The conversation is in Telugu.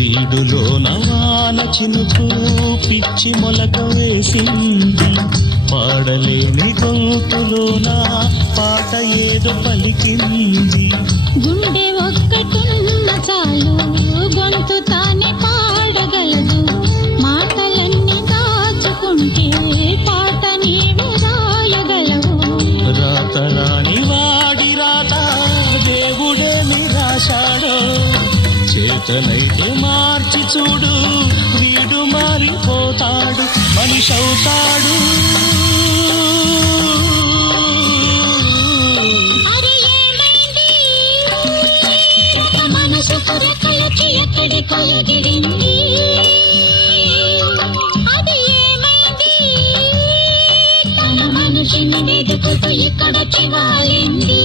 బీడులోన వాన చినుకు పిచ్చి మొలక వేసింది, పాడలేని గొంతులోన పాట ఏదో పలికింది. గుండె ఒక్కటున్న చాలు గొంతు తానే పాడగలదు, మాటలన్నీ దాచుకుంటే పాట నీవే రాయగలవు. రాత రాని వాడి రాత దేవుడేమి రాశాడో, చేతనైతే మార్చి చూడు వీడు మారిపోతాడు, మనిషి అవుతాడు. మనసు కొరకలకి ఎక్కడికో ఎగిరింది, అది ఏమైంది? తన మనిషిని వెతుకుతూ ఇక్కడొచ్చి వాలింది.